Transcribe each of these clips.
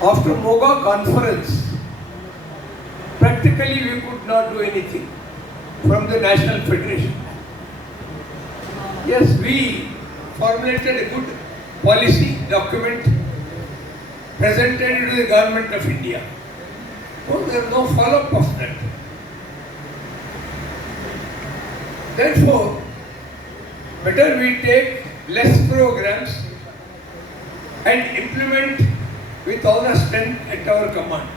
After Moga conference, practically we could not do anything from the National Federation. Yes, we formulated a good policy document, presented it to the government of India. So there is no follow-up of that. Therefore, better we take less programs and implement with all the strength at our command.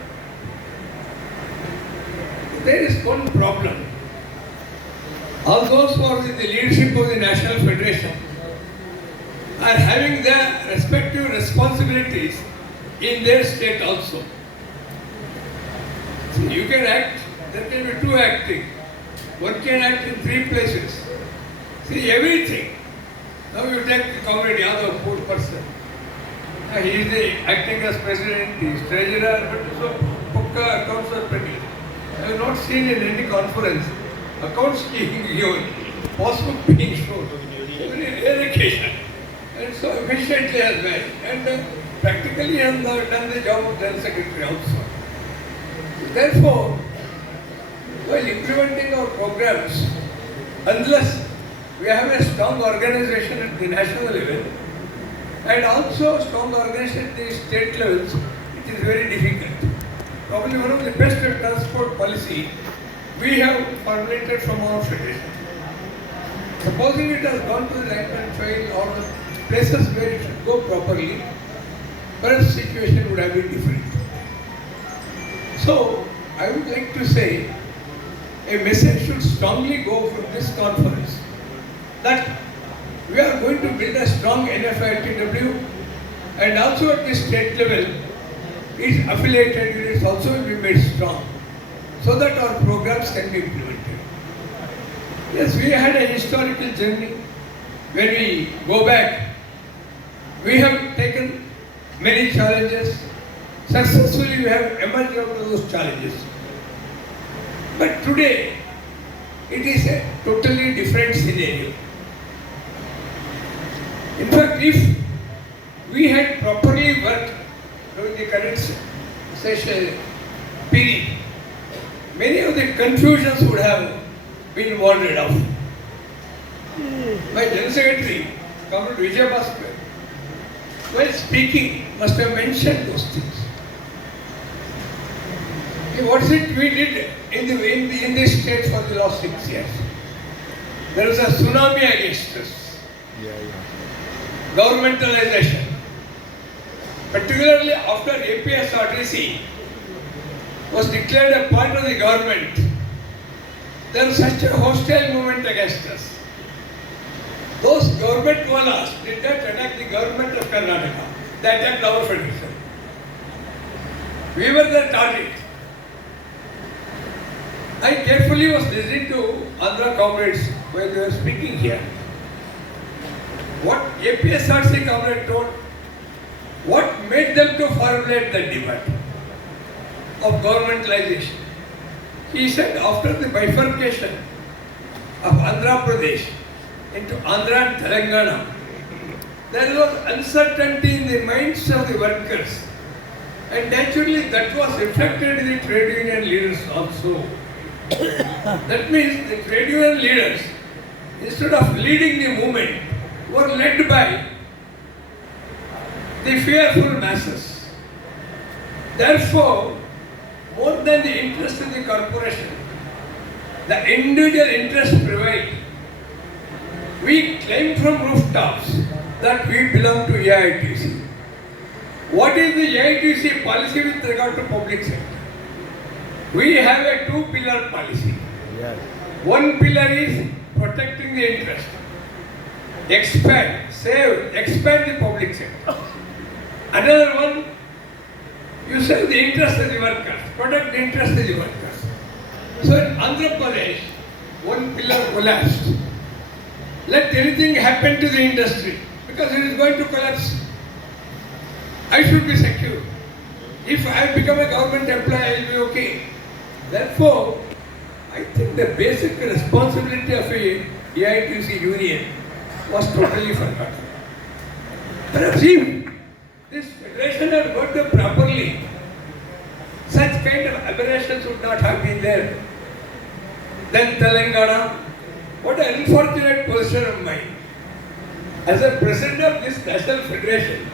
There is one problem. All those who are in the leadership of the National Federation are having their respective responsibilities in their state also. See, you can act, there can be two acting. One can act in three places. See, everything. Now you take the Comrade Yadav, poor person. He is acting as president, he is treasurer, but so Pukka accounts are pending. I have not seen in any conference accounts being given, passbook being shown. Very rare occasion. And so efficiently as well. And practically has done the job of General Secretary also. Therefore, while implementing our programs, unless we have a strong organization at the national level and also strong organization at the state levels, it is very difficult. Probably one of the best transport policy we have formulated from our federation. Supposing it has gone to the rank and file or the places where it should go properly, perhaps the situation would have been different. So, I would like to say, a message should strongly go from this conference that we are going to build a strong NFITW and also at the state level, its affiliated units also will be made strong so that our programs can be implemented. Yes, we had a historical journey. When we go back, we have taken many challenges. Successfully, we have emerged out of those challenges. But today, it is a totally different scenario. In fact, if we had properly worked during the current session period, many of the confusions would have been warded off. My General Secretary, Comrade Vijay Bhaskar, while speaking, must have mentioned those things. What is it we did in this state for the last 6 years? There was a tsunami against us. Governmentalization. Particularly after APSRTC was declared a part of the government, there was such a hostile movement against us. Those government wallahs did not attack the government of Karnataka. They attacked our federation. We were the target. I carefully was listening to Andhra comrades while they were speaking here. What APSRTC comrade told, what made them to formulate the debate of governmentalization? He said after the bifurcation of Andhra Pradesh into Andhra and Telangana, there was uncertainty in the minds of the workers, and naturally that was reflected in the trade union leaders also. That means the trade union leaders, instead of leading the movement, were led by the fearful masses. Therefore, more than the interest of the corporation, the individual interest prevailed. We claim from rooftops that we belong to AITC. What is the AITC policy with regard to public sector? We have a two-pillar policy. Yes. One pillar is protecting the interest. Expand the public sector. Another one, you serve the interest of the workers, protect the interest of the workers. So in Andhra Pradesh, one pillar collapsed. Let anything happen to the industry because it is going to collapse. I should be secure. If I become a government employee, I will be okay. Therefore, I think the basic responsibility of a AITC union was totally forgotten. Perhaps if this federation had worked up properly, such kind of aberrations would not have been there. Then Telangana, what an unfortunate position of mine. As a president of this national federation,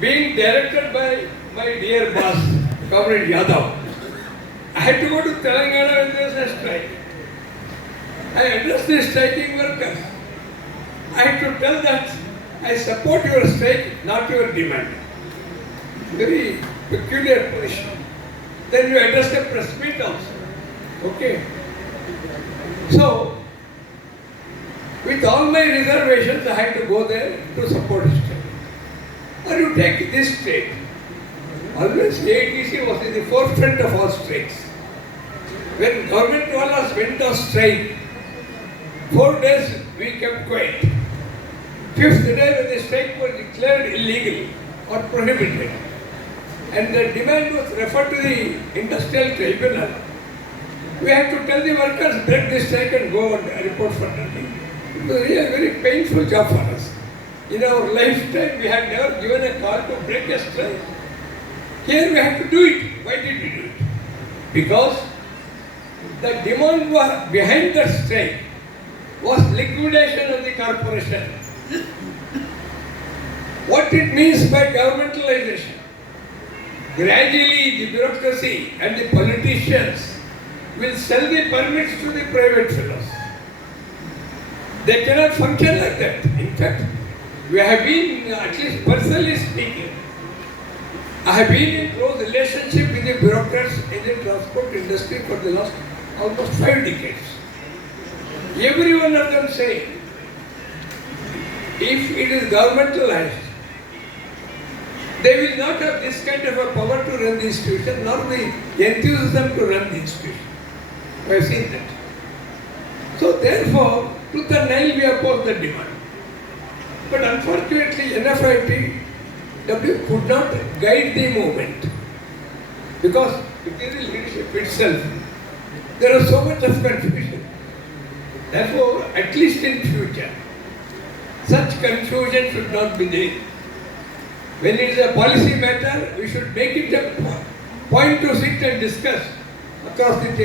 being directed by my dear boss, Comrade Yadav, I had to go to Telangana when there was a strike. I addressed the striking workers. I had to tell that I support your strike, not your demand. Very peculiar position. Then you addressed a press meet also. Okay. So, with all my reservations, I had to go there to support the strike. Or you take this state. Always AITC was in the forefront of all strikes. When government wallahs went on strike, 4 days we kept quiet. 5th day when the strike was declared illegal or prohibited, and the demand was referred to the industrial tribunal, we had to tell the workers, break the strike and go and report for nothing. It was really a very painful job for us. In our lifetime, we had never given a call to break a strike. Here we have to do it. Why did we do it? Because the demand was behind the strike was liquidation of the corporation. What it means by governmentalization? Gradually the bureaucracy and the politicians will sell the permits to the private fellows. They cannot function like that. In fact, we have been, at least personally speaking, I have been in close relationship with the bureaucrats in the transport industry for the last almost 5 decades. Every one of them saying, if it is governmentalized, they will not have this kind of a power to run the institution, nor the enthusiasm to run the institution. I have seen that. So therefore, tooth and nail we oppose the demand. But unfortunately, NFITW could not guide the movement because it is the leadership itself. There is so much of confusion. Therefore, at least in future, such confusion should not be there. When it is a policy matter, we should make it a point to sit and discuss across the table.